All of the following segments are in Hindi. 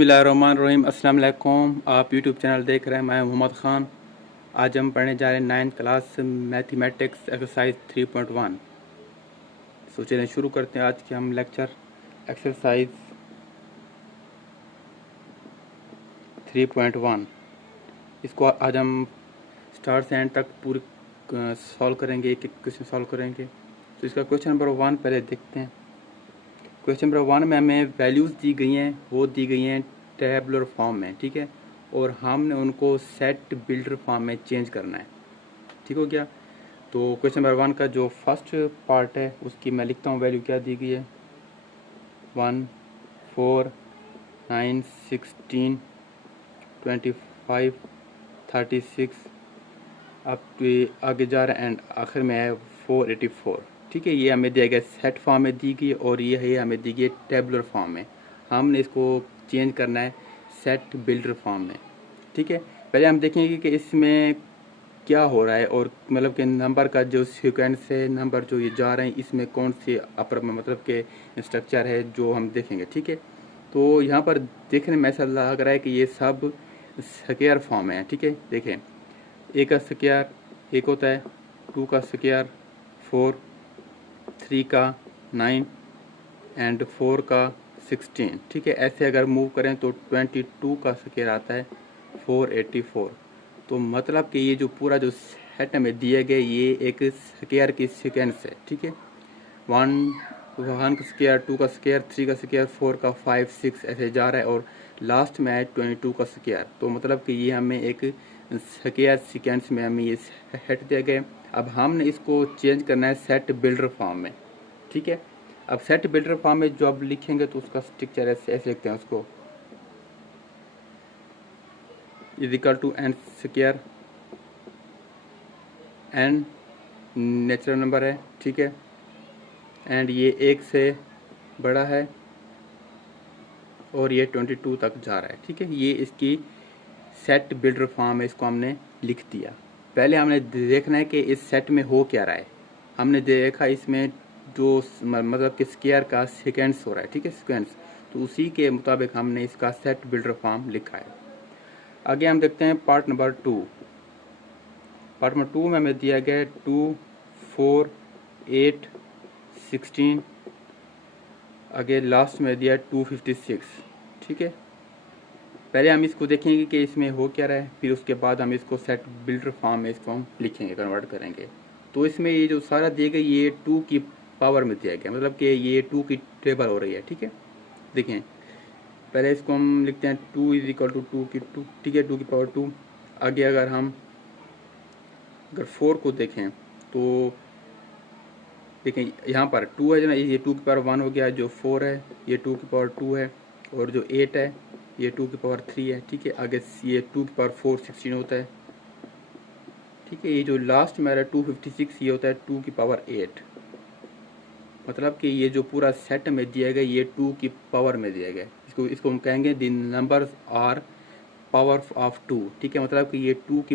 बिस्मिल्लाहिर्रहमानिर्रहीम। अस्सलाम वालेकुम। आप यूट्यूब चैनल देख रहे हैं, मैं मोहम्मद ख़ान। आज हम पढ़ने जा रहे हैं 9th क्लास मैथमेटिक्स एक्सरसाइज 3.1। सो चलिए शुरू करते हैं आज के हम लेक्चर। एक्सरसाइज 3.1 इसको आज हम स्टार्ट से एंड तक पूरी सॉल्व करेंगे, एक एक क्वेश्चन सॉल्व करेंगे। तो इसका क्वेश्चन नंबर 1 पहले देखते हैं। क्वेश्चन नंबर 1 में हमें वैल्यूज़ दी गई हैं, वो दी गई हैं टेबुलर फॉर्म में, ठीक है, और हमने उनको सेट बिल्डर फॉर्म में चेंज करना है। ठीक हो गया। तो क्वेश्चन नंबर 1 का जो फर्स्ट पार्ट है उसकी मैं लिखता हूँ, वैल्यू क्या दी गई है 1 4 9 16 25 36 अब आगे जा रहा है एंड आखिर में है 484। ठीक है, ये हमें दिया गया सेट फॉर्म में दी गई और ये है हमें दी गई टेबुलर फॉर्म में। हमने इसको चेंज करना है सेट बिल्डर फॉर्म में। ठीक है, पहले हम देखेंगे कि इसमें क्या हो रहा है और मतलब कि नंबर का जो सीक्वेंस है, नंबर जो ये जा रहे हैं इसमें कौन सी अपर मतलब के स्ट्रक्चर है जो हम देखेंगे। ठीक है, तो यहाँ पर देखने में ऐसा लग रहा है कि ये सब स्क्वायर फॉर्म है। ठीक है, देखें, ए का स्क्वायर एक होता है, 2 का स्क्वायर 4, 3 का 9 एंड 4 का 16। ठीक है, ऐसे अगर मूव करें तो 22 का स्क्वायर आता है 484। तो मतलब कि ये जो पूरा जो सेट में दिए गए ये एक स्क्वायर की सीक्वेंस है। ठीक है, 1 का स्क्वायर, 2 का स्क्वायर, 3 का स्क्वायर, 4 का 5 6 ऐसे जा रहा है और लास्ट में है 22 का स्क्वायर। तो मतलब कि ये हमें एक स्क्वायर सीक्वेंस में हमें ये सेट दिया गया। अब हमने इसको चेंज करना है सेट बिल्डर फॉर्म में। ठीक है, अब सेट बिल्डर फॉर्म में जो अब लिखेंगे तो उसका स्ट्रक्चर ऐसे लिखते हैं उसको, is equal to n square, n natural number है। ठीक है, एंड ये 1 से बड़ा है और ये 22 तक जा रहा है। ठीक है, ये इसकी सेट बिल्डर फॉर्म है, इसको हमने लिख दिया। पहले हमने देखना है कि इस सेट में हो क्या रहा है। हमने देखा इसमें जो मतलब कि स्क्वायर का सीक्वेंस हो रहा है। ठीक है, सीक्वेंस, तो उसी के मुताबिक हमने इसका सेट बिल्डर फॉर्म लिखा है। आगे हम देखते हैं पार्ट नंबर 2। पार्ट नंबर 2 में हमें दिया गया है 2 4 8 16, आगे लास्ट में दिया है 256। ठीक है, पहले हम इसको देखेंगे कि इसमें हो क्या रहा है, फिर उसके बाद हम इसको सेट बिल्डर फॉर्म में इसको हम लिखेंगे, कन्वर्ट करेंगे। तो इसमें ये जो सारा दिया गया ये 2 की पावर में दिया गया, मतलब कि ये 2 की टेबल हो रही है। ठीक है, देखें, पहले इसको हम लिखते हैं 2 इज इक्वल टू 2 की 2। ठीक है, 2 की पावर 2। आगे अगर हम 4 को देखें तो देखें यहाँ पर 2 है जो ना, ये 2 की पावर 1 हो गया, जो 4 है ये 2 की पावर 2 है, और जो 8 है ये 2 की पावर 3 है। ठीक है, आगे ये 2 की पावर 4 16 होता है। ठीक है, ये जो लास्ट में आ रहा है 256 ये होता है 2 की पावर 8। मतलब कि ये जो पूरा सेट में दिया गया ये 2 की पावर में दिया गया। इसको हम कहेंगे the numbers are power of 2। ठीक है, मतलब कि ये 2 की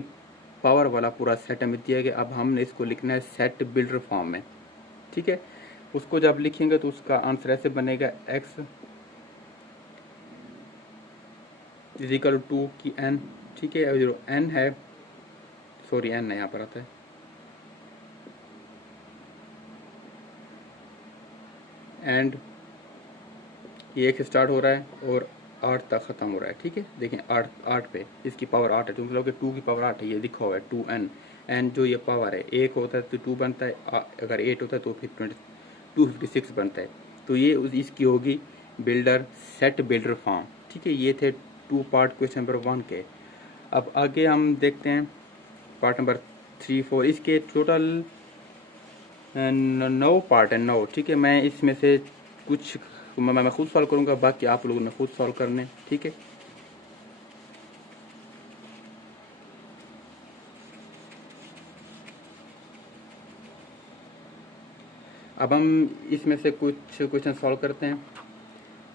पावर वाला पूरा सेट में दिया गया। अब हमने इसको लिखना है सेट बिल्डर फॉर्म में। ठीक है, उसको जब लिखेंगे तो उसका आंसर ऐसे बनेगा x इज इक्वल टू 2 की n। ठीक है, जो n है, सॉरी n यहाँ पर आता है, एंड ये 1 से स्टार्ट हो रहा है और 8 तक ख़त्म हो रहा है। ठीक है, देखें 8 पे इसकी पावर 8 है, तो मतलब कि 2 की पावर 8 है, ये लिखा हुआ है 2n। एंड जो ये पावर है 1 होता है तो 2 बनता है, अगर 8 होता है तो फिर 256 बनता है। तो ये इसकी होगी बिल्डर सेट बिल्डर फॉर्म। ठीक है, ये थे 2 पार्ट क्वेश्चन नंबर 1 के। अब आगे हम देखते हैं पार्ट नंबर 3 4। इसके टोटल 9 पार्ट है, 9। ठीक है, मैं इसमें से कुछ मैं खुद सॉल्व करूँगा, बाकी आप लोगों ने खुद सॉल्व करने। ठीक है, अब हम इसमें से कुछ क्वेश्चन सॉल्व करते हैं।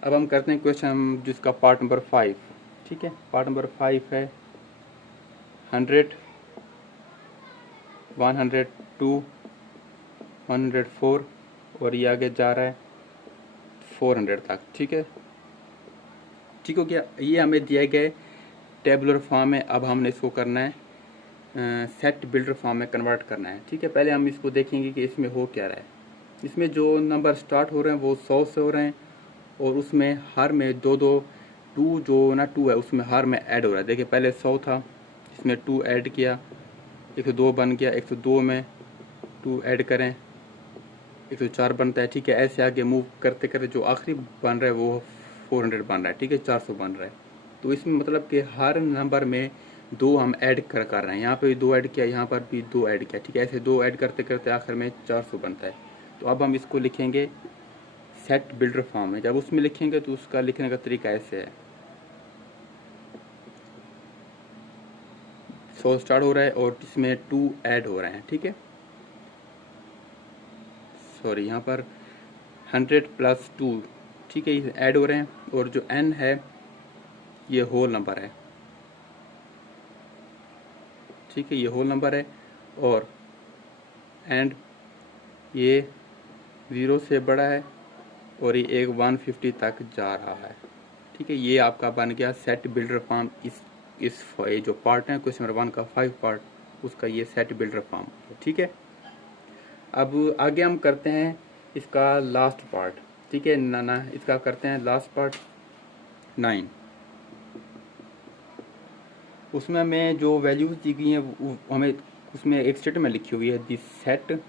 अब हम करते हैं क्वेश्चन जिसका पार्ट नंबर 5। ठीक है, पार्ट नंबर 5 है 100 102 104 और ये आगे जा रहा है 400 तक। ठीक है, ठीक हो गया। ये हमें दिए गए टेबुलर फॉर्म है, अब हमने इसको करना है सेट बिल्डर फॉर्म में कन्वर्ट करना है। ठीक है, पहले हम इसको देखेंगे कि इसमें हो क्या रहा है। इसमें जो नंबर स्टार्ट हो रहे हैं वो 100 से हो रहे हैं और उसमें हर में दो दो टू जो ना टू है उसमें हर में ऐड हो रहा है। देखिए पहले 100 था, इसमें 2 ऐड किया, 102 बन गया, 102 में 2 ऐड करें 104 बनता है। ठीक है, ऐसे आगे मूव करते करते जो आखिरी बन रहा है वो 400 बन रहा है। ठीक है, 400 बन रहा है। तो इसमें मतलब कि हर नंबर में 2 हम ऐड कर रहे हैं। यहाँ पे भी 2 ऐड किया, यहाँ पर भी 2 ऐड किया। ठीक है, ऐसे 2 ऐड करते करते आखिर में 400 बनता है। तो अब हम इसको लिखेंगे सेट बिल्डर फॉर्म में। जब उसमें लिखेंगे तो उसका लिखने का तरीका ऐसे है, 100 स्टार्ट हो रहा है और इसमें 2 ऐड हो रहे हैं। ठीक है, सॉरी यहाँ पर 100 + 2, ठीक है, ये ऐड हो रहे हैं और जो n है ये होल नंबर है। ठीक है, ये होल नंबर है और एंड ये 0 से बड़ा है और ये एक 150 तक जा रहा है। ठीक है, ये आपका बन गया सेट बिल्डर फॉर्म। इस ये जो पार्ट है क्वेश्चन नंबर 1 का 5 पार्ट उसका ये सेट बिल्डर फॉर्म। ठीक है, अब आगे हम करते हैं इसका लास्ट पार्ट। ठीक है ना, इसका करते हैं लास्ट पार्ट 9। उसमें हमें जो वैल्यूज दी गई हैं हमें उसमें एक स्टेटमेंट लिखी हुई है, the set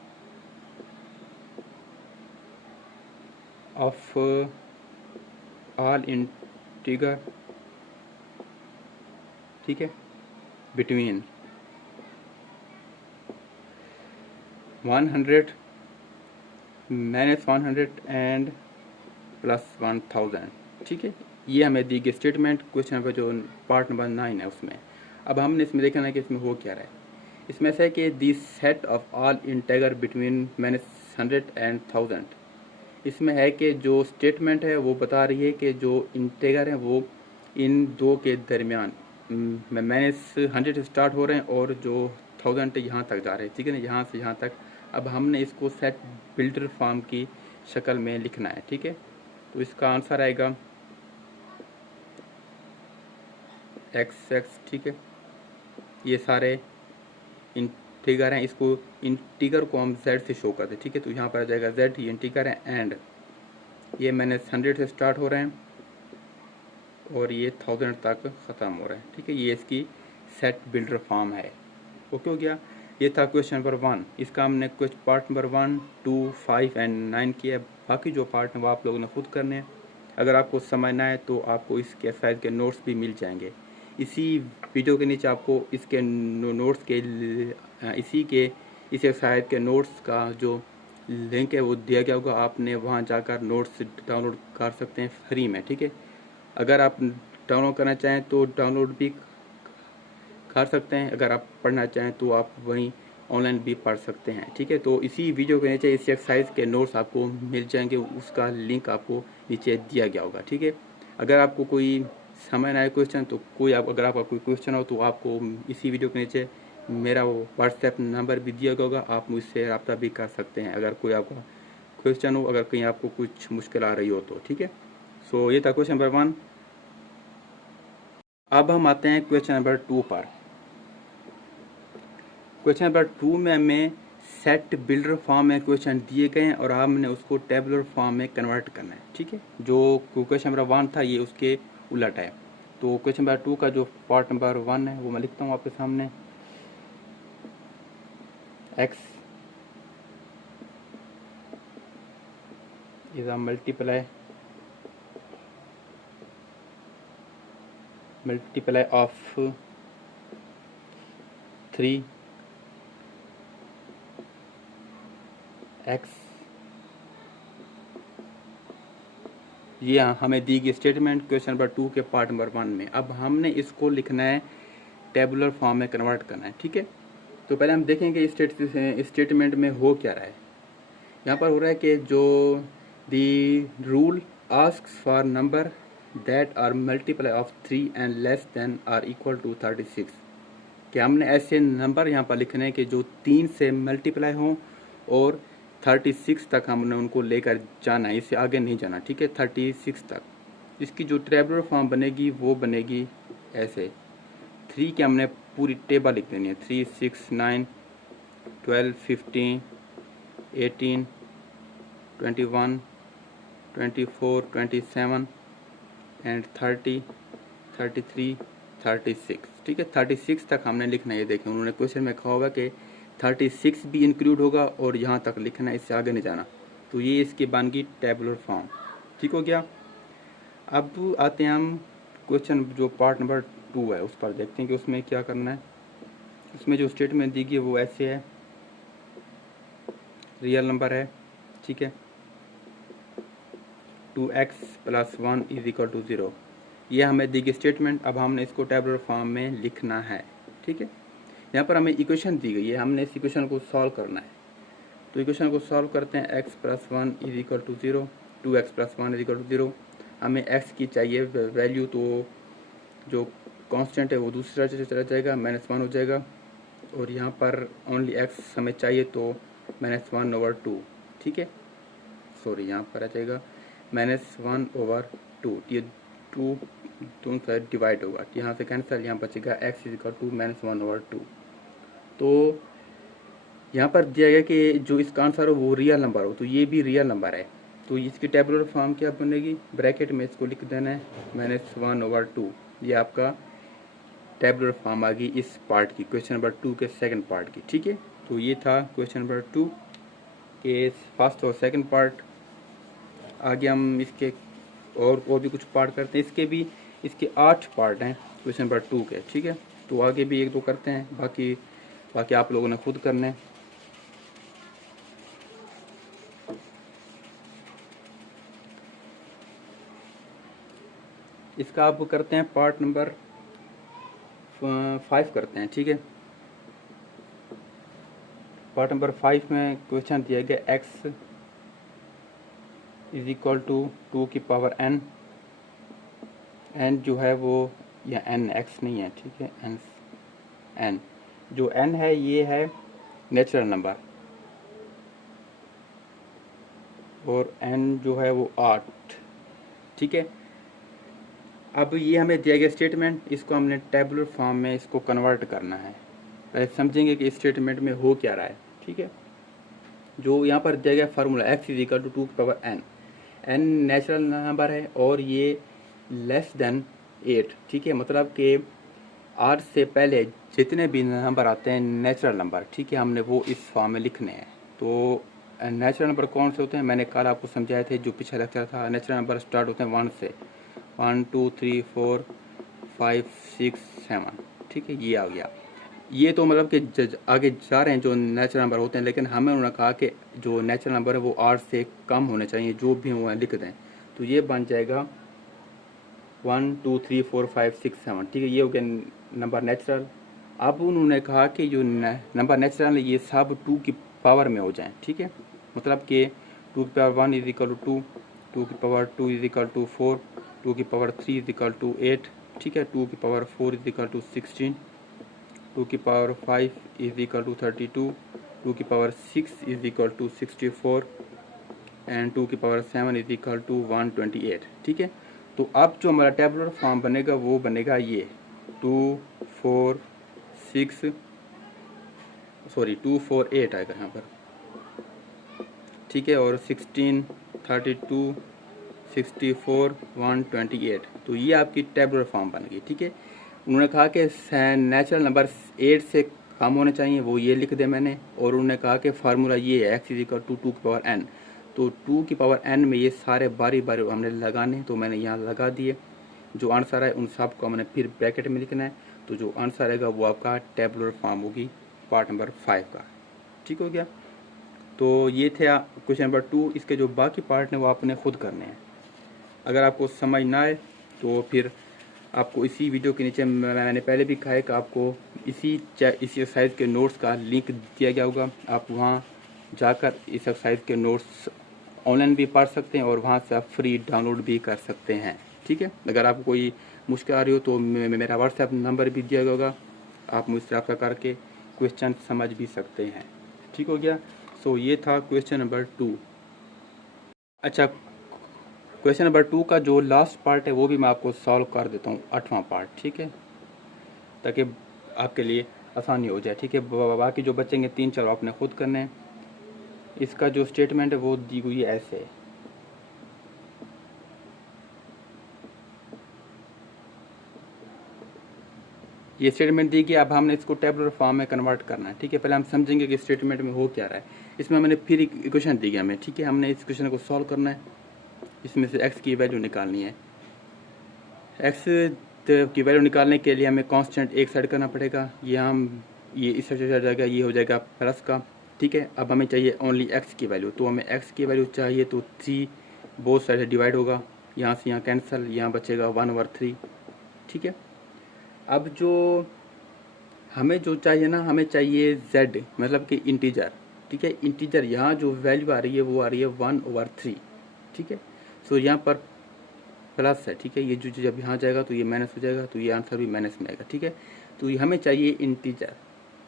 of all integer, ठीक है, बिटवीन 100 -100 एंड +1000। ठीक है, ये हमें दी गई स्टेटमेंट क्वेश्चन नंबर जो पार्ट नंबर 9 है उसमें। अब हमने इसमें देखना है कि इसमें हो क्या रहा है। इसमें ऐसा है कि the set of all integer between -100 and 1000। इसमें है कि जो स्टेटमेंट है वो बता रही है कि जो इंटीगर है वो इन दो के दरमियान -100 से स्टार्ट हो रहे हैं और जो 1000 यहाँ तक जा रहे हैं। ठीक है ना, यहाँ से यहाँ तक। अब हमने इसको सेट बिल्डर फॉर्म की शक्ल में लिखना है। ठीक है, तो इसका आंसर आएगा XX। ठीक है, ये सारे इंटीगर हैं, इसको इंटीगर को हम Z से शो करते हैं। ठीक है, तो यहाँ पर आ जाएगा Z, ये इंटीगर है एंड ये -100 से स्टार्ट हो रहे हैं और ये 1000 तक ख़त्म हो रहे हैं। ठीक है, ये इसकी सेट बिल्डर फॉर्म है। ओके हो गया, ये था क्वेश्चन नंबर 1। इसका हमने कुछ पार्ट नंबर 1, 2, 5 एंड 9 किया। बाकी जो पार्ट हैं वो आप लोगों ने खुद करने हैं। अगर आपको समझना है तो आपको इसके एक्सरसाइज के नोट्स भी मिल जाएंगे। इसी वीडियो के नीचे आपको इसके नोट्स के इस एक्सरसाइज के नोट्स का जो लिंक है वो दिया गया होगा, आपने वहाँ जाकर नोट्स डाउनलोड कर सकते हैं फ्री में। ठीक है, अगर आप डाउनलोड करना चाहें तो डाउनलोड भी कर सकते हैं, अगर आप पढ़ना चाहें तो आप वहीं ऑनलाइन भी पढ़ सकते हैं। ठीक है, तो इसी वीडियो के नीचे इस एक्सरसाइज के नोट्स आपको मिल जाएंगे, उसका लिंक आपको नीचे दिया गया होगा। ठीक है, अगर आपको कोई समझ ना आए क्वेश्चन तो अगर आपका कोई क्वेश्चन हो तो आपको इसी वीडियो के नीचे मेरा वो व्हाट्सएप नंबर भी दिया गया होगा, आप मुझसे रब्ता भी कर सकते हैं अगर कोई आपका क्वेश्चन हो, अगर कहीं आपको कुछ मुश्किल आ रही हो तो। ठीक है, सो ये था क्वेश्चन नंबर 1। अब हम आते हैं क्वेश्चन नंबर 2 पर। क्वेश्चन नंबर 2 में हमें सेट बिल्डर फॉर्म में क्वेश्चन दिए गए हैं और हमने उसको टेबुलर फॉर्म में कन्वर्ट करना है। ठीक है, जो क्वेश्चन नंबर 1 था ये उसके उलट है। तो क्वेश्चन नंबर 2 का जो पार्ट नंबर 1 है वो मैं लिखता हूँ आपके सामने। x is a multiply of 3x ये हमें दी गई स्टेटमेंट क्वेश्चन नंबर 2 के पार्ट नंबर 1 में। अब हमने इसको लिखना है टेबुलर फॉर्म में कन्वर्ट करना है। ठीक है, तो पहले हम देखेंगे स्टेटमेंट में हो क्या रहा है। यहाँ पर हो रहा है कि जो the rule asks for number that are multiply of 3 and less than or equal to 36, कि हमने ऐसे नंबर यहाँ पर लिखने हैं कि जो 3 से मल्टीप्लाई हों और 36 तक हमने उनको लेकर जाना है, इससे आगे नहीं जाना। ठीक है, 36 तक इसकी जो टेबुलर फॉर्म बनेगी वो बनेगी ऐसे। 3 की हमने पूरी टेबल लिख देनी है, 3, 6, 9, 12, 15, 18, 21, 24, 27 एंड 30, 33, 36। ठीक है, 36 तक हमने लिखना है। ये देखें उन्होंने क्वेश्चन में कहा होगा कि 36 भी इंक्लूड होगा और यहाँ तक लिखना है, इससे आगे नहीं जाना। तो ये इसकी बन गई टेबुलर फॉर्म। ठीक हो गया। अब आते हैं हम क्वेश्चन जो पार्ट नंबर 2 है उस पर देखते हैं कि उसमें क्या करना है। उसमें जो स्टेटमेंट दी गई वो ऐसे है, रियल नंबर है। ठीक है, 2x + 1 = 0। ये हमें दी गई स्टेटमेंट। अब हमने इसको टेबुलर फॉर्म में लिखना है। ठीक है, यहाँ पर हमें इक्वेशन दी गई है, हमने इस इक्वेशन को सॉल्व करना है। तो इक्वेशन को सॉल्व करते हैं, x + 1 = 0, 2x + 1 = 0। हमें x की चाहिए वैल्यू, तो जो कांस्टेंट है वो दूसरी तरह से चला जाएगा, -1 हो जाएगा। और यहाँ पर ओनली x हमें चाहिए, तो -1/2। ठीक है, सॉरी यहाँ पर आ जाएगा -1/2। ये 2 दोनों साइड डिवाइड होगा, यहाँ से कैंसिल, यहाँ बचेगा x = -1/2। तो यहाँ पर दिया गया कि जो इसका आंसर हो वो रियल नंबर हो, तो ये भी रियल नंबर है। तो इसकी टेबुलर फॉर्म क्या बनेगी, ब्रैकेट में इसको लिख देना है -1/2। ये आपका टेबुलर फॉर्म आ गई इस पार्ट की, क्वेश्चन नंबर 2 के सेकंड पार्ट की। ठीक है, तो ये था क्वेश्चन नंबर 2 के फर्स्ट और सेकंड पार्ट। आगे हम इसके और भी कुछ पार्ट करते हैं। इसके 8 पार्ट हैं क्वेश्चन नंबर 2 के। ठीक है, तो आगे भी 1-2 करते हैं, बाकी आप लोगों ने खुद करने हैं। इसका आप करते हैं पार्ट नंबर 5 करते हैं। ठीक है, पार्ट नंबर 5 में क्वेश्चन दिया गया x = 2 की पावर n। n जो है वो या n, x नहीं है। ठीक है, n जो n है ये है नेचुरल नंबर, और n जो है वो 8। ठीक है, अब ये हमें दिया गया स्टेटमेंट, इसको हमने टेबुलर फॉर्म में इसको कन्वर्ट करना है। पहले समझेंगे कि इस स्टेटमेंट में हो क्या रहा है। ठीक है, जो यहाँ पर दिया गया फार्मूला x = 2 की power n। n natural number है और ये <8। ठीक है, मतलब कि 8 से पहले जितने भी नंबर आते हैं नेचुरल नंबर, ठीक है, हमने वो इस फॉर्म में लिखने हैं। तो नेचुरल नंबर कौन से होते हैं, मैंने कल आपको समझाया थे जो पिछला लेक्चर था। नेचुरल नंबर स्टार्ट होते हैं 1 से, 1 2 3 4 5 6 7। ठीक है, ये आ गया। ये तो मतलब कि आगे जा रहे हैं जो नेचुरल नंबर होते हैं, लेकिन हमें उन्होंने कहा कि जो नेचुरल नंबर है वो 8 से कम होने चाहिए, जो भी हुआ लिख दें। तो ये बन जाएगा 1 2 3 4 5 6 7। ठीक है, ये हो गया नंबर नेचुरल। अब उन्होंने कहा कि जो नंबर नेचुरल है ये सब 2 की पावर में हो जाएं। ठीक है, मतलब कि 2 की पावर 1 = 2, 2 की पावर 2 = 4, 2 की पावर 3 = 8। ठीक है, 2 की पावर 4 = 16, 2 की पावर 5 = 32, 2 की पावर 6 = 64 एंड 2 की पावर 7 = 128। ठीक है, तो अब जो हमारा टेबुलर फॉर्म बनेगा वो बनेगा ये 2 4 6 सॉरी 2 4 8 आएगा यहाँ पर। ठीक है, और 16 32 64 128। तो ये आपकी टेबुलर फॉर्म बन गई। ठीक है, उन्होंने कहा कि नेचुरल नंबर 8 से कम होने चाहिए, वो ये लिख दे मैंने। और उन्होंने कहा कि फार्मूला ये है x = 2 की पावर n। तो 2 की पावर n में ये सारे बारी बारी हमने लगाने, तो मैंने यहाँ लगा दिए। जो आंसर है उन सब को हमने फिर ब्रैकेट में लिखना है। तो जो आंसर आएगा वो आपका टेबुलर फॉर्म होगी पार्ट नंबर 5 का। ठीक हो गया। तो ये थे क्वेश्चन नंबर 2। इसके जो बाकी पार्ट हैं वो आपने खुद करने हैं। अगर आपको समझ ना आए तो फिर आपको इसी वीडियो के नीचे मैंने पहले भी कहा है कि आपको इसी एक्सरसाइज के नोट्स का लिंक दिया गया होगा। आप वहाँ जाकर इस एक्सरसाइज के नोट्स ऑनलाइन भी पढ़ सकते हैं और वहाँ से आप फ्री डाउनलोड भी कर सकते हैं। ठीक है, अगर आपको कोई मुश्किल आ रही हो तो मेरा व्हाट्सएप नंबर भी दिया गया होगा, आप मुझसे रब्ता करके क्वेश्चन समझ भी सकते हैं। ठीक हो गया। सो ये था क्वेश्चन नंबर 2। अच्छा, क्वेश्चन नंबर 2 का जो लास्ट पार्ट है वो भी मैं आपको सॉल्व कर देता हूँ, 8वां पार्ट, ठीक है, ताकि आपके लिए आसानी हो जाए, ठीक है। बाकी जो बचेंगे 3-4 आपने खुद करने हैं। इसका जो स्टेटमेंट है वो दी हुई है ऐसे है। ये स्टेटमेंट दी गई, अब हमने इसको टेबुलर फॉर्म में कन्वर्ट करना है, ठीक है। पहले हम समझेंगे कि स्टेटमेंट में हो क्या रहा है। इसमें मैंने फिर एक इक्वेशन दी गया हमें, ठीक है। हमने इस क्वेश्चन को सॉल्व करना है, इसमें से x की वैल्यू निकालनी है। x की वैल्यू निकालने के लिए हमें कांस्टेंट एक साइड करना पड़ेगा, ये इस साइड से जाएगा, ये हो जाएगा प्लस का, ठीक है। अब हमें चाहिए ओनली x की वैल्यू, तो हमें x की वैल्यू चाहिए, तो 3 बोथ साइड से डिवाइड होगा, यहाँ से यहाँ कैंसिल, यहाँ बचेगा 1/3, ठीक है। अब जो हमें जो चाहिए ना, हमें चाहिए z, मतलब कि इंटीजर, ठीक है। इंटीजर यहाँ जो वैल्यू आ रही है वो आ रही है 1/3, ठीक है। सो यहाँ पर प्लस है, ठीक है। ये जो जब यहाँ जाएगा तो ये माइनस हो जाएगा, तो ये आंसर भी माइनस में आएगा, ठीक है। तो ये हमें चाहिए इंटीजर,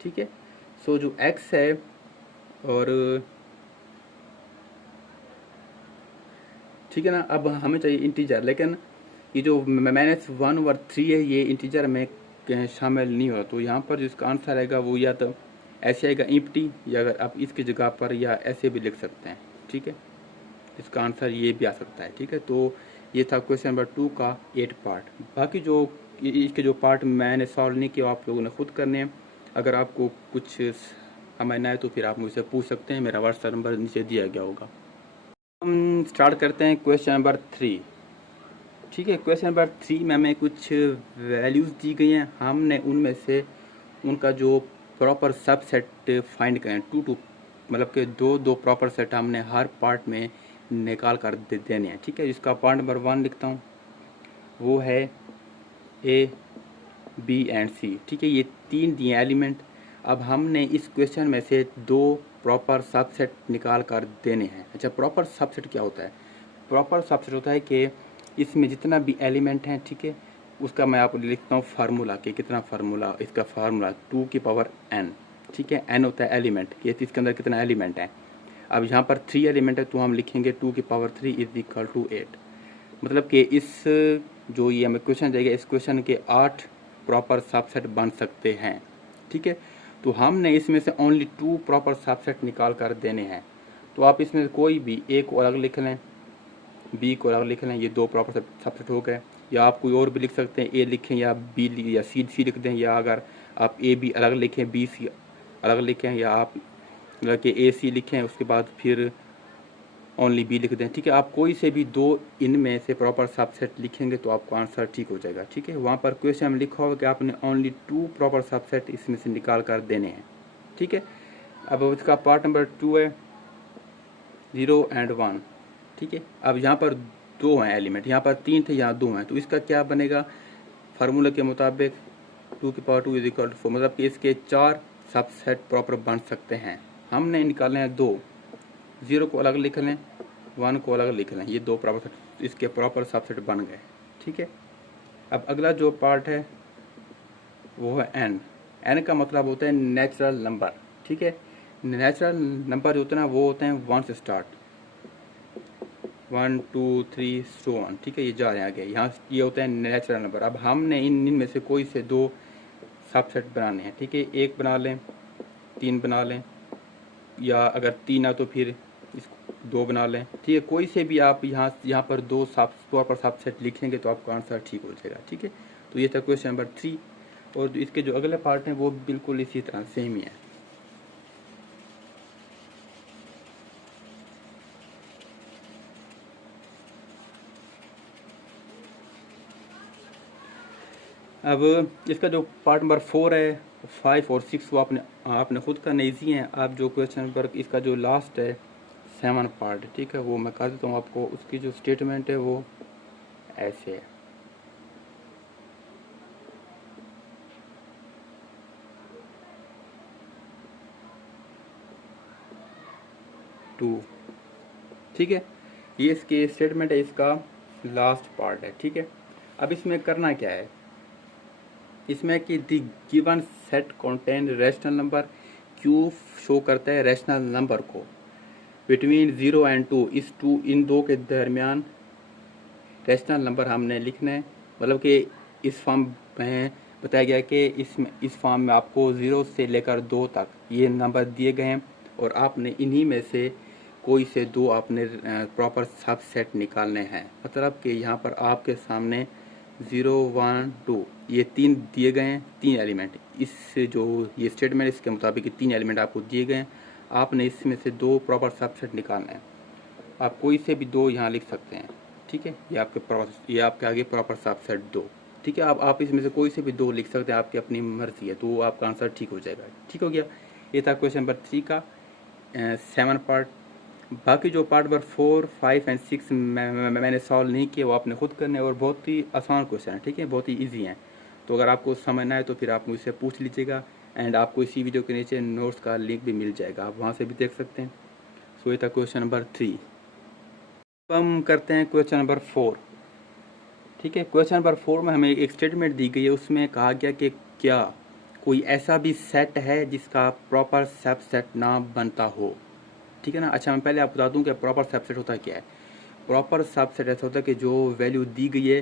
ठीक है। सो जो x है और ठीक है ना, अब हमें चाहिए इंटीजर, लेकिन ये जो -1/3 है ये इंटीजर में शामिल नहीं हो, तो यहाँ पर जिसका आंसर आएगा वो या तो ऐसे आएगा इम्प्टी, या अगर आप इसकी जगह पर या ऐसे भी लिख सकते हैं, ठीक है। इसका आंसर ये भी आ सकता है, ठीक है। तो ये था क्वेश्चन नंबर 2 का 8 पार्ट। बाकी जो इसके जो पार्ट मैंने सॉल्व नहीं किया आप लोगों ने खुद करने हैं। अगर आपको कुछ समझना है तो फिर आप मुझसे पूछ सकते हैं, मेरा व्हाट्सएप नंबर नीचे दिया गया होगा। हम स्टार्ट करते हैं क्वेश्चन नंबर 3, ठीक है। क्वेश्चन नंबर 3 में हमें कुछ वैल्यूज़ दी गई हैं, हमने उनमें से उनका जो प्रॉपर सबसेट फाइंड करें, टू मतलब कि दो प्रॉपर सेट हमने हर पार्ट में निकाल कर देने हैं, ठीक है। इसका पार्ट नंबर 1 लिखता हूँ, वो है A, B एंड C, ठीक है। ये 3 दिए एलिमेंट। अब हमने इस क्वेश्चन में से 2 प्रॉपर सबसेट निकाल कर देने हैं। अच्छा, प्रॉपर सबसेट क्या होता है? प्रॉपर सबसेट होता है कि इसमें जितना भी एलिमेंट हैं, ठीक है, उसका मैं आपको लिखता हूँ फार्मूला, कि कितना फार्मूला, इसका फार्मूला 2 की पावर n, ठीक है। n होता है एलिमेंट, कि इसके अंदर कितना एलिमेंट है। अब यहाँ पर 3 एलिमेंट है, तो हम लिखेंगे 2 की पावर 3 इज इक्वल टू 8। मतलब कि इस जो ये हमें क्वेश्चन देगा, इस क्वेश्चन के 8 प्रॉपर सबसेट बन सकते हैं, ठीक है। तो हमने इसमें से ओनली 2 प्रॉपर सबसेट निकाल कर देने हैं। तो आप इसमें कोई भी A को अलग लिख लें, B को अलग लिख लें, ये 2 प्रॉपर सबसेट हो गए। या आप कोई और भी लिख सकते हैं, A लिखें या B या C लिख दें, या अगर आप A B अलग लिखें, B C अलग लिखें, या आप मतलब कि A C लिखें उसके बाद फिर ओनली B लिख दें, ठीक है। आप कोई से भी 2 इनमें से प्रॉपर सबसेट लिखेंगे तो आपको आंसर ठीक हो जाएगा, ठीक है। वहाँ पर क्वेश्चन में लिखा होगा कि आपने ओनली 2 प्रॉपर सबसेट इसमें से निकाल कर देने हैं, ठीक है। अब इसका पार्ट नंबर 2 है 0 एंड 1, ठीक है। अब यहाँ पर 2 हैं एलिमेंट, यहाँ पर 3 थे, यहाँ 2 हैं, तो इसका क्या बनेगा? फार्मूला के मुताबिक 2 की पावर 2 इज इक्वल टू 4, मतलब कि इसके 4 सबसेट प्रॉपर बन सकते हैं। हमने निकाले हैं 2, 0 को अलग लिख लें, 1 को अलग लिख लें, ये 2 प्रॉपर इसके प्रॉपर सबसेट बन गए, ठीक है। अब अगला जो पार्ट है वो है n का मतलब होता है नेचुरल नंबर, ठीक है। नेचुरल नंबर जो होते हैं ना वो होते हैं 1 से स्टार्ट, 1 2 3 सो ऑन, ठीक है। ये जा रहे हैं आगे, यहाँ ये होता है नेचुरल नंबर। अब हमने इनमें से कोई से 2 सबसेट बनाने हैं, ठीक है। 1 बना लें, 3 बना लें, या अगर 3 है तो फिर इसको 2 बना लें, ठीक है। कोई से भी आप यहाँ पर 2 प्रॉपर सबसेट लिखेंगे तो आपका आंसर ठीक हो जाएगा, ठीक है। तो ये था क्वेश्चन नंबर 3, और इसके जो अगले पार्ट हैं वो बिल्कुल इसी तरह सेम ही है। अब इसका जो पार्ट नंबर 4 है, 5 और 6 वो आपने खुद करना ईजी है। आप जो क्वेश्चन नंबर इसका जो लास्ट है 7 पार्ट, ठीक है, वो मैं कर देता हूँ आपको। उसकी जो स्टेटमेंट है वो ऐसे है, टू, ठीक है। ये इसकी स्टेटमेंट है, इसका लास्ट पार्ट है, ठीक है। अब इसमें करना क्या है, इसमें कि the given set contain rational number, Q show करता है रैशनल नंबर को बिटवीन 0 एंड 2, इस इन 2 के दरमियान रैशनल नंबर हमने लिखना है, मतलब कि इस फॉर्म में बताया गया कि इस फॉर्म में आपको 0 से लेकर 2 तक ये नंबर दिए गए हैं और आपने इन्हीं में से कोई से 2 आपने प्रॉपर सबसेट निकालने हैं। मतलब कि यहाँ पर आपके सामने 0, 1, 2 ये 3 दिए गए हैं, 3 एलिमेंट। इस जो ये स्टेटमेंट इसके मुताबिक 3 एलिमेंट आपको दिए गए हैं, आपने इसमें से 2 प्रॉपर सबसेट निकालना है। आप कोई से भी 2 यहाँ लिख सकते हैं, ठीक है। ये आपके आगे प्रॉपर सबसेट 2, ठीक है। आप इसमें से कोई से भी 2 लिख सकते हैं, आपकी अपनी मर्जी है, तो आपका आंसर ठीक हो जाएगा। ठीक हो गया। ये था क्वेश्चन नंबर 3 का 7 पार्ट। बाकी जो पार्ट नंबर 4, 5 एंड 6 मैंने सॉल्व नहीं किया, वो आपने खुद करने और बहुत ही आसान क्वेश्चन है, ठीक है, बहुत ही ईजी हैं। तो अगर आपको समझना है तो फिर आप मुझसे पूछ लीजिएगा एंड आपको इसी वीडियो के नीचे नोट्स का लिंक भी मिल जाएगा, आप वहाँ से भी देख सकते हैं। सो ये था क्वेश्चन नंबर 3। अब हम करते हैं क्वेश्चन नंबर 4, ठीक है। क्वेश्चन नंबर 4 में हमें एक स्टेटमेंट दी गई है, उसमें कहा गया कि क्या कोई ऐसा भी सेट है जिसका प्रॉपर सबसेट ना बनता हो, ठीक है ना। अच्छा, मैं पहले आपको बता दूं कि प्रॉपर सबसेट होता क्या है। प्रॉपर सबसेट ऐसा होता है कि जो वैल्यू दी गई है,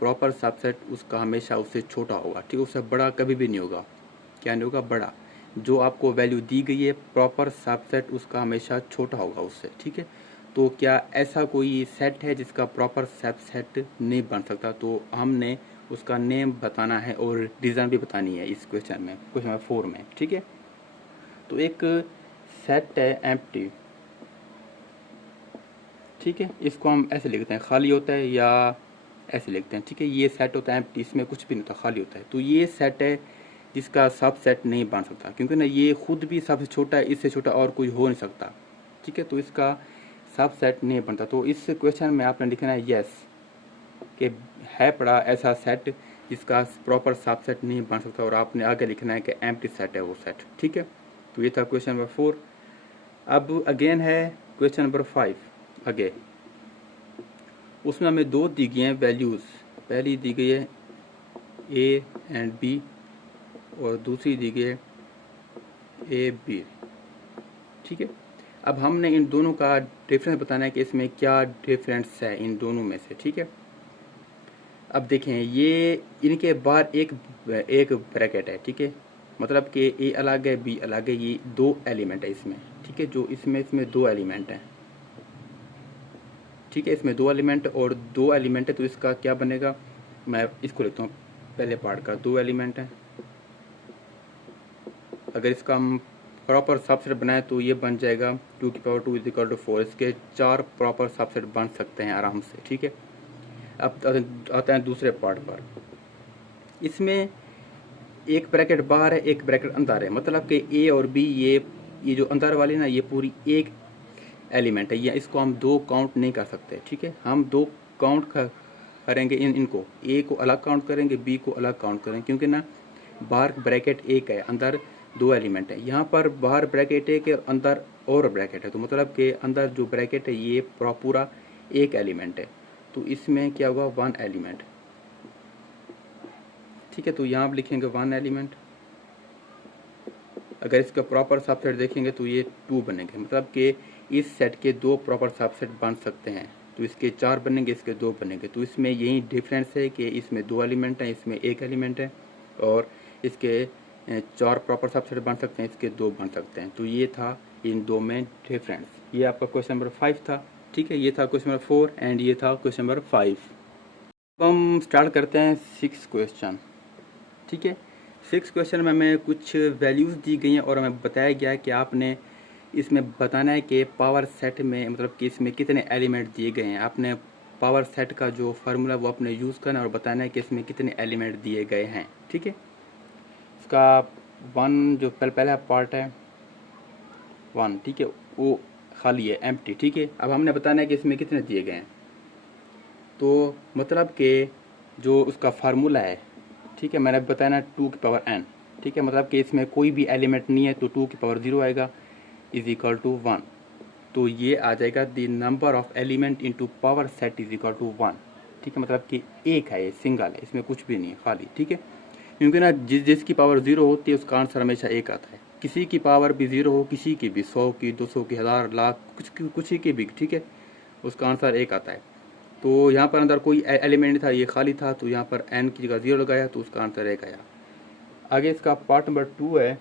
प्रॉपर सबसेट उसका हमेशा उससे छोटा होगा, ठीक है, उससे बड़ा कभी भी नहीं होगा। क्या नहीं होगा? बड़ा। जो आपको वैल्यू दी गई है, प्रॉपर सबसेट उसका हमेशा छोटा होगा उससे, ठीक है। तो क्या ऐसा कोई सेट है जिसका प्रॉपर सबसेट नहीं बन सकता? तो हमने उसका नेम बताना है और रीज़न भी बतानी है इस क्वेश्चन में, क्वेश्चन नंबर 4 में, ठीक है। तो एक सेट है एम्प्टी, ठीक है, इसको हम ऐसे लिखते हैं, खाली होता है, या ऐसे लिखते हैं, ठीक है। ये सेट होता है एम्प्टी, इसमें कुछ भी नहीं होता, खाली होता है। तो ये सेट है जिसका सब सेट नहीं बन सकता, क्योंकि ना ये खुद भी सबसे छोटा है, इससे छोटा और कोई हो नहीं सकता, ठीक है। तो इसका सब सेट नहीं बनता। तो इस क्वेश्चन में आपने लिखना है यस, कि है पड़ा ऐसा सेट जिसका प्रॉपर सब सेट नहीं बन सकता, और आपने आगे लिखना है कि एम्प्टी सेट है वो सेट, ठीक है। तो ये था क्वेश्चन नंबर 4। अब अगेन है क्वेश्चन नंबर 5 आगे। उसमें हमें 2 दी गई हैं वैल्यूज़, पहली दी गई है ए एंड बी और दूसरी दी गई है ए बी, ठीक है। अब हमने इन दोनों का डिफरेंस बताना है कि इसमें क्या डिफरेंस है इन दोनों में से, ठीक है। अब देखें, ये इनके बाहर एक ब्रैकेट है, ठीक है, मतलब कि ए अलग है, बी अलग है, ये 2 एलिमेंट है इसमें, ठीक है। जो इसमें 2 एलिमेंट हैं, ठीक है, इसमें 2 एलिमेंट और 2 एलिमेंट है, तो इसका क्या बनेगा? मैं इसको लिखता हूँ, पहले पार्ट का 2 एलिमेंट है। अगर इसका हम प्रॉपर सबसेट बनाए तो ये बन जाएगा 2 की पावर 2 इज इक्वल टू 4। इसके 4 प्रॉपर सबसेट बन सकते हैं आराम से, ठीक है। अब आते हैं दूसरे पार्ट पर। इसमें एक ब्रैकेट बाहर है, एक ब्रैकेट अंदर है, मतलब कि ए और बी, ये जो अंदर वाली ना, ये पूरी एक एलिमेंट है, या इसको हम 2 काउंट नहीं कर सकते, ठीक है। हम 2 काउंट करेंगे, इनको ए को अलग काउंट करेंगे, बी को अलग काउंट करेंगे, क्योंकि ना बाहर ब्रैकेट एक है, अंदर 2 एलिमेंट है। यहाँ पर बाहर ब्रैकेट है कि अंदर और ब्रैकेट है, तो मतलब कि अंदर जो ब्रैकेट है ये पूरा एक एलिमेंट है, तो इसमें क्या होगा? 1 एलिमेंट, ठीक है। तो यहाँ आप लिखेंगे 1 एलिमेंट। अगर इसका प्रॉपर सबसेट देखेंगे तो ये 2 बनेंगे, मतलब कि इस सेट के 2 प्रॉपर सबसेट बन सकते हैं, तो इसके 4 बनेंगे, इसके 2 बनेंगे। तो इसमें यही डिफरेंस है कि इसमें 2 एलिमेंट हैं, इसमें 1 एलिमेंट है, और इसके 4 प्रॉपर सबसेट बन सकते हैं, इसके 2 बन सकते हैं। तो ये था इन 2 में डिफरेंस। ये आपका क्वेश्चन नंबर 5 था, ठीक है। ये था क्वेश्चन नंबर 4 एंड ये था क्वेश्चन नंबर 5। अब हम स्टार्ट करते हैं 6 क्वेश्चन, ठीक है। 6 क्वेश्चन में हमें कुछ वैल्यूज़ दी गई हैं और हमें बताया गया है कि आपने इसमें बताना है कि पावर सेट में, मतलब कि इसमें कितने एलिमेंट दिए गए हैं। आपने पावर सेट का जो फार्मूला वो आपने यूज़ करना और बताना है कि इसमें कितने एलिमेंट दिए गए हैं, ठीक है। इसका 1 जो पहला पार्ट है 1, ठीक है, वो खाली है, एम्प्टी, ठीक है। अब हमने बताना है कि इसमें कितने दिए गए हैं, तो मतलब कि जो उसका फार्मूला है, ठीक है, मैंने बताया 2 की पावर n, ठीक है, मतलब कि इसमें कोई भी एलिमेंट नहीं है, तो 2 की पावर 0 आएगा इज इक्वल टू 1। तो ये आ जाएगा the number of element into power set is equal to 1, ठीक है। मतलब कि एक है, ये सिंगल है, इसमें कुछ भी नहीं है, खाली, ठीक है। क्योंकि ना जिसकी पावर 0 होती है उसका आंसर हमेशा एक आता है। किसी की पावर भी 0 हो, किसी की भी 100 की, 200 की, 1000, लाख, कुछ की भी, ठीक है, उसका आंसर एक आता है। तो यहाँ पर अंदर कोई एलिमेंट नहीं था, ये खाली था, तो यहाँ पर n की जगह 0 लगाया तो उसका आंसर 1 आया। आगे इसका पार्ट नंबर 2 है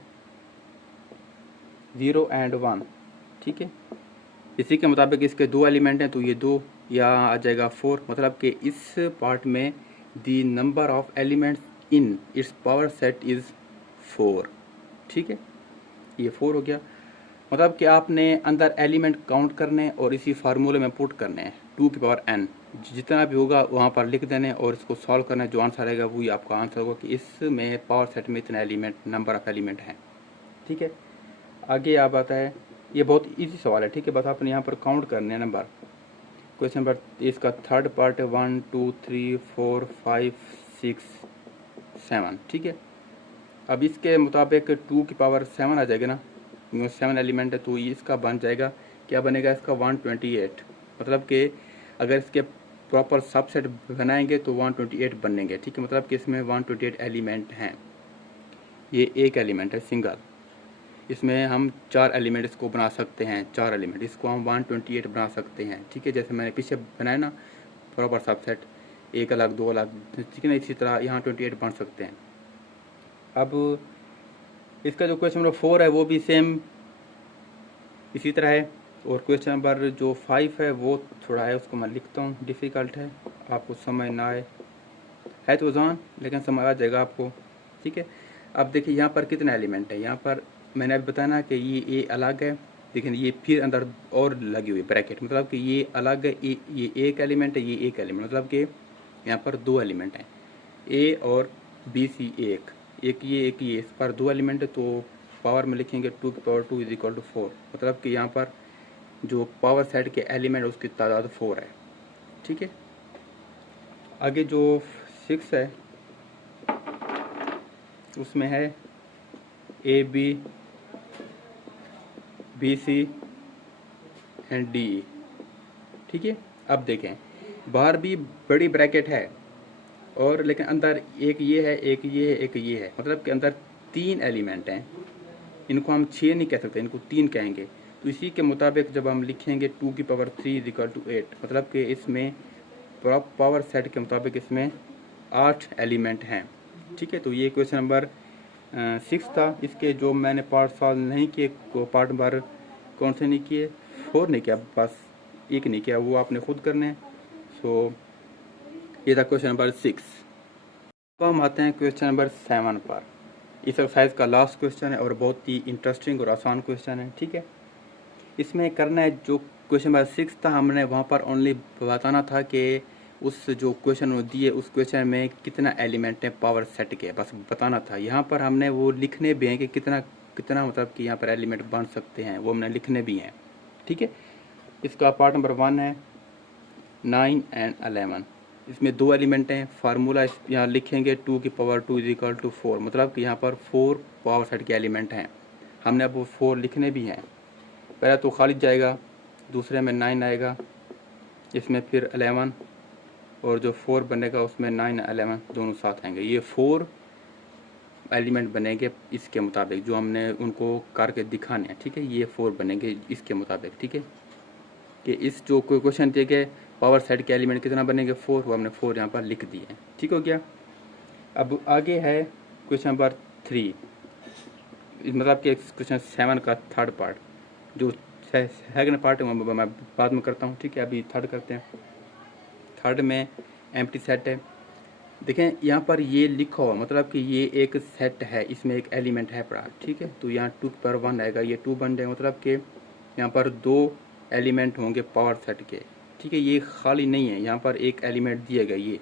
0 and 1, ठीक है। इसी के मुताबिक इसके 2 एलिमेंट हैं, तो ये 2 यहाँ आ जाएगा 4, मतलब कि इस पार्ट में the number of elements in its power set is 4, ठीक है। ये 4 हो गया, मतलब कि आपने अंदर एलिमेंट काउंट करने और इसी फार्मूले में पुट करने हैं 2 की पावर n, जितना भी होगा वहाँ पर लिख देने और इसको सॉल्व करना है। जो आंसर आएगा वही आपका आंसर होगा कि इसमें पावर सेट में इतने एलिमेंट, नंबर ऑफ एलिमेंट हैं, ठीक है। आगे आप आता है, ये बहुत इजी सवाल है, ठीक है, बस आपने यहाँ पर काउंट करने हैं नंबर। क्वेश्चन नंबर इसका थर्ड पार्ट है 1 2 3 4 5 6 7, ठीक है। अब इसके मुताबिक 2 की पावर 7 आ जाएगा ना, 7 एलिमेंट है, तो इसका बन जाएगा, क्या बनेगा इसका 128, मतलब कि अगर इसके प्रॉपर सबसेट बनाएंगे तो 128 बनेंगे, ठीक है। मतलब कि इसमें 128 एलिमेंट हैं, ये एक एलिमेंट है सिंगल, इसमें हम 4 एलिमेंट इसको बना सकते हैं, 4 एलिमेंट इसको हम 128 बना सकते हैं, ठीक है। जैसे मैंने पीछे बनाया ना प्रॉपर सबसेट, एक अलग 2 अलग, ठीक है ना, इसी तरह यहाँ 28 बन सकते हैं। अब इसका जो क्वेश्चन नंबर 4 है वो भी सेम इसी तरह है, और क्वेश्चन नंबर जो 5 है वो थोड़ा है, उसको मैं लिखता हूँ, डिफ़िकल्ट है, आपको समझ ना आए, है तो आसान लेकिन समझ आ जाएगा आपको, ठीक है। अब देखिए यहाँ पर कितने एलिमेंट है, यहाँ पर मैंने अभी बताया ना कि ये अलग है, लेकिन ये फिर अंदर और लगी हुई ब्रैकेट, मतलब कि ये अलग है, ये एक एलिमेंट है, ये एक एलिमेंट, मतलब कि यहाँ पर 2 एलिमेंट हैं, ए और बी सी, एक ये इस पर 2 एलिमेंट है, तो पावर में लिखेंगे 2 की पावर 2 इज इक्वल टू 4, मतलब कि यहाँ पर जो पावर सेट के एलिमेंट उसकी तादाद 4 है, ठीक है। आगे जो 6 है उसमें है A B C and D E, ठीक है। अब देखें बाहर भी बड़ी ब्रैकेट है और लेकिन अंदर एक ये है, एक ये है, एक ये है, मतलब कि अंदर 3 एलिमेंट हैं, इनको हम 6 नहीं कह सकते, इनको 3 कहेंगे। तो इसी के मुताबिक जब हम लिखेंगे 2 की पावर 3 इज इक्वल टू 8, मतलब कि इसमें पावर सेट के मुताबिक इसमें 8 एलिमेंट हैं, ठीक है। तो ये क्वेश्चन नंबर 6 था। इसके जो मैंने पार्ट सॉल्व नहीं किए, पार्ट नंबर कौन से नहीं किए, 4 नहीं किया, बस एक नहीं किया, वो आपने खुद करने हैं। सो ये था क्वेश्चन नंबर 6। अब हम आते हैं क्वेश्चन नंबर 7 पर। इस एक्सरसाइज का लास्ट क्वेश्चन है और बहुत ही इंटरेस्टिंग और आसान क्वेश्चन है, ठीक है। इसमें करना है जो क्वेश्चन नंबर 6 था, हमने वहाँ पर ओनली बताना था कि उस जो क्वेश्चन वो दिए उस क्वेश्चन में कितना एलिमेंट है पावर सेट के, बस बताना था। यहाँ पर हमने वो लिखने भी हैं कि कितना कितना मतलब कि यहाँ पर एलिमेंट बन सकते हैं, वो हमने लिखने भी हैं, ठीक है। इसका पार्ट नंबर 1 है 9 and 11, इसमें 2 एलिमेंट हैं, फार्मूला यहाँ लिखेंगे 2 की पावर 2 इज इक्वल टू 4, मतलब कि यहाँ पर 4 पावर सेट के एलिमेंट हैं, हमने अब वो 4 लिखने भी हैं। पहला तो खाली जाएगा, दूसरे में 9 आएगा, इसमें फिर 11 और जो 4 बनेगा उसमें 9 11 दोनों साथ आएंगे, ये 4 एलिमेंट बनेंगे इसके मुताबिक जो हमने उनको करके दिखाने हैं, ठीक है। ये 4 बनेंगे इसके मुताबिक, ठीक है, कि इस जो कोई क्वेश्चन दिए गए पावर सेट के एलिमेंट कितना बनेंगे 4, वो हमने 4 यहाँ पर लिख दिए हैं, ठीक हो गया। अब आगे है क्वेश्चन नंबर 3, मतलब कि क्वेश्चन 7 का थर्ड पार्ट, जो सेकंड पार्ट है मैं बाद में करता हूँ, ठीक है। अभी थर्ड करते हैं। थर्ड में एम्प्टी सेट है, देखें यहाँ पर ये लिखा हुआ, मतलब कि ये एक सेट है, इसमें एक एलिमेंट है पड़ा, ठीक है। तो यहाँ 2 पर 1 आएगा, ये 2 बन जाएगा, मतलब कि यहाँ पर 2 एलिमेंट होंगे पावर सेट के, ठीक है। ये खाली नहीं है, यहाँ पर एक एलिमेंट दिया गया, ये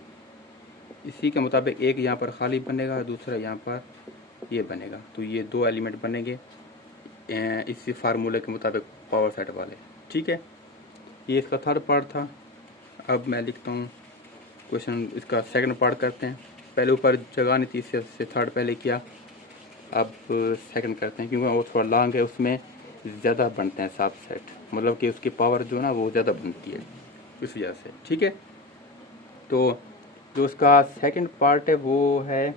इसी के मुताबिक एक यहाँ पर खाली बनेगा, दूसरा यहाँ पर ये बनेगा, तो ये 2 एलिमेंट बनेंगे इसी फार्मूले के मुताबिक पावर सेट वाले, ठीक है। ये इसका थर्ड पार्ट था। अब मैं लिखता हूँ क्वेश्चन, इसका सेकंड पार्ट करते हैं। पहले ऊपर जगह नहीं थी, इससे थर्ड पहले किया, अब सेकंड करते हैं, क्योंकि वो थोड़ा लॉन्ग है, उसमें ज़्यादा बनते हैं सब सेट, मतलब कि उसकी पावर जो है ना वो ज़्यादा बनती है इस वजह से, ठीक है। तो जो उसका सेकंड पार्ट है वो है,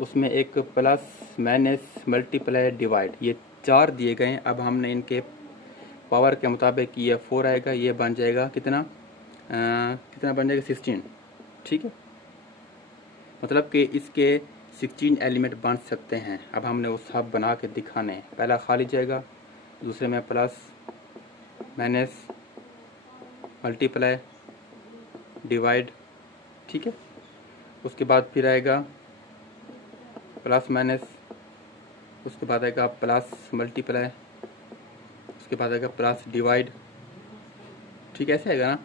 उसमें एक प्लस माइनस मल्टीप्लाई डिवाइड, ये 4 दिए गए हैं। अब हमने इनके पावर के मुताबिक ये 4 आएगा, ये बन जाएगा कितना कितना बन जाएगा 16, ठीक है। मतलब कि इसके 16 एलिमेंट बन सकते हैं। अब हमने वो सब बना के दिखाने हैं। पहला खाली जाएगा, दूसरे में प्लस माइनस मल्टीप्लाई डिवाइड, ठीक है। उसके बाद फिर आएगा प्लस माइनस, उसके बाद आएगा प्लस मल्टीप्लाई, उसके बाद आएगा प्लस डिवाइड, ठीक है, ऐसे आएगा ना।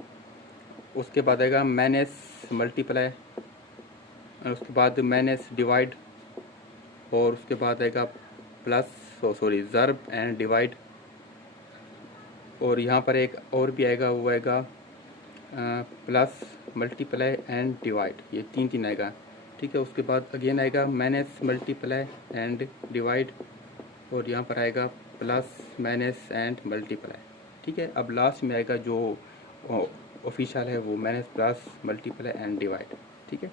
उसके बाद आएगा माइनस मल्टीप्लाई, और उसके बाद माइनस डिवाइड, और उसके बाद आएगा प्लस ज़र्ब एंड डिवाइड, और यहाँ पर एक और भी आएगा, वो आएगा प्लस मल्टीप्लाई एंड डिवाइड, ये तीन आएगा, ठीक है। उसके बाद अगेन आएगा माइनस मल्टीप्लाई एंड डिवाइड, और यहाँ पर आएगा प्लस माइनस एंड मल्टीप्लाई, ठीक है। अब लास्ट में आएगा जो ऑफिशियल है वो minus plus multiply and divide, ठीक है।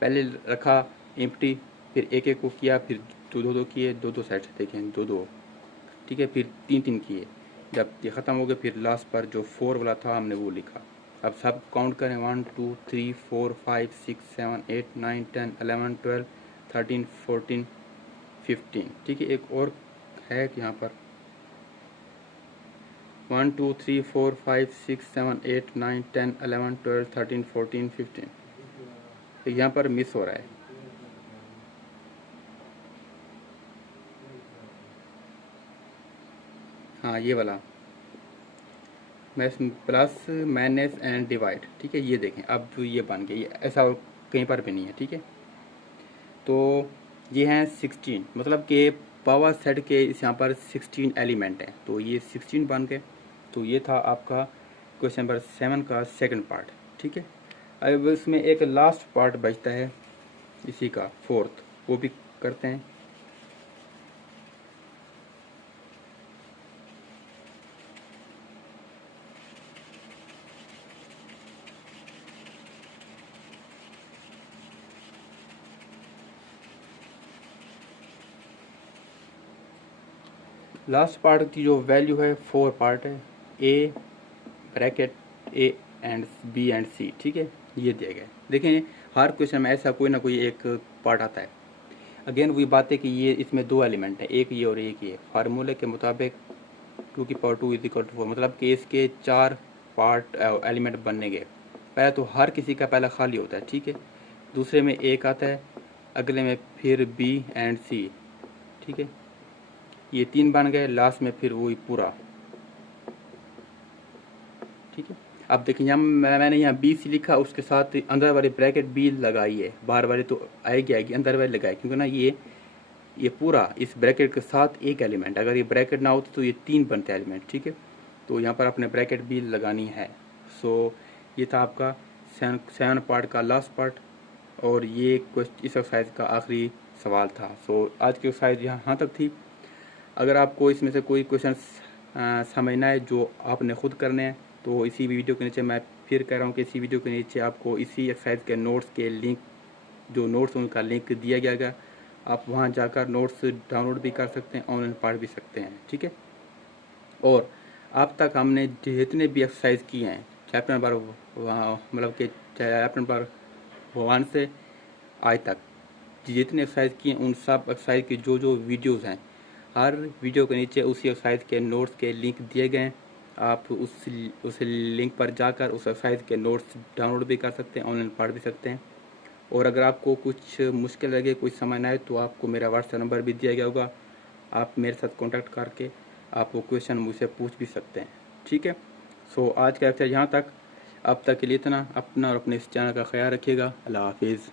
पहले रखा एम्प्टी, फिर एक एक को किया, फिर दो किए, दो साइड से देखें दो, ठीक है, फिर तीन किए। जब ये ख़त्म हो गए फिर लास्ट पर जो 4 वाला था हमने वो लिखा। अब सब काउंट करें, 1 2 3 4 5 6 7 8 9 10 11 12 13 14 15, ठीक है। एक और है कि यहाँ पर 1 2 3 4 5 6 7 8 9 10 11 12 13 14 15, तो यहाँ पर मिस हो रहा है। हाँ, ये वाला प्लस माइनस एंड डिवाइड, ठीक है। ये देखें अब जो ये बन गया, ये ऐसा और कहीं पर भी नहीं है, ठीक है। तो ये हैं 16, मतलब कि पावर सेट के इस यहाँ पर 16 एलिमेंट हैं, तो ये 16 बन गए। तो ये था आपका क्वेश्चन नंबर 7 का सेकंड पार्ट, ठीक है। अब इसमें एक लास्ट पार्ट बचता है इसी का, फोर्थ, वो भी करते हैं। लास्ट पार्ट की जो वैल्यू है 4 पार्ट है, A bracket A and B and C, ठीक है, ये दिए गए। देखें हर क्वेश्चन में ऐसा कोई ना कोई एक पार्ट आता है। अगेन वही बात है कि ये इसमें 2 एलिमेंट है, एक ये और एक ये। फार्मूले के मुताबिक 2 की पावर 2 इज इक्वल टू 4, मतलब कि इसके 4 पार्ट एलिमेंट बनने गए। पहले तो हर किसी का पहला खाली होता है, ठीक है। दूसरे में एक आता है, अगले में फिर बी एंड सी, ठीक है, ये 3 बन गए। लास्ट में फिर वही पूरा, ठीक है। अब देखिए यहाँ मैंने यहाँ बी सी लिखा, उसके साथ अंदर वाली ब्रैकेट बी लगाई है, बाहर वाली तो आएगी, अंदर वाली लगाई, क्योंकि ना ये पूरा इस ब्रैकेट के साथ एक एलिमेंट, अगर ये ब्रैकेट ना होती तो ये 3 बनते एलिमेंट, ठीक है। तो यहाँ पर आपने ब्रैकेट बी लगानी है। सो ये था आपका 7 पार्ट का लास्ट पार्ट, और ये इस एक्सरसाइज का आखिरी सवाल था। सो आज की एक्सरसाइज यहाँ तक थी। अगर आपको इसमें से कोई क्वेश्चन समझना है जो आपने खुद करने हैं, तो इसी वीडियो के नीचे, मैं फिर कह रहा हूँ कि इसी वीडियो के नीचे आपको इसी एक्सरसाइज के नोट्स के लिंक, जो नोट्स उनका लिंक दिया गया, आप वहाँ जाकर नोट्स डाउनलोड भी कर सकते हैं, ऑनलाइन पढ़ भी सकते हैं, ठीक है। और अब तक हमने जितने भी एक्सरसाइज किए हैं चैप्टर नंबर मतलब कि चैप्टर नंबर 1 से आज तक जितने एक्सरसाइज किए उन सब एक्सरसाइज की जो वीडियोस हैं, हर वीडियो के नीचे उसी एक्सरसाइज के नोट्स के लिंक दिए गए हैं। आप उस लिंक पर जाकर उस एक्सरसाइज के नोट्स डाउनलोड भी कर सकते हैं, ऑनलाइन पढ़ भी सकते हैं। और अगर आपको कुछ मुश्किल लगे, कुछ समझ ना आए, तो आपको मेरा व्हाट्सएप नंबर भी दिया गया होगा, आप मेरे साथ कांटेक्ट करके आप वो क्वेश्चन मुझसे पूछ भी सकते हैं, ठीक है। सो आज का लेक्चर यहाँ तक, अब तक के लिए इतना। अपना और अपने इस चैनल का ख्याल रखिएगा। अल्लाह हाफिज़।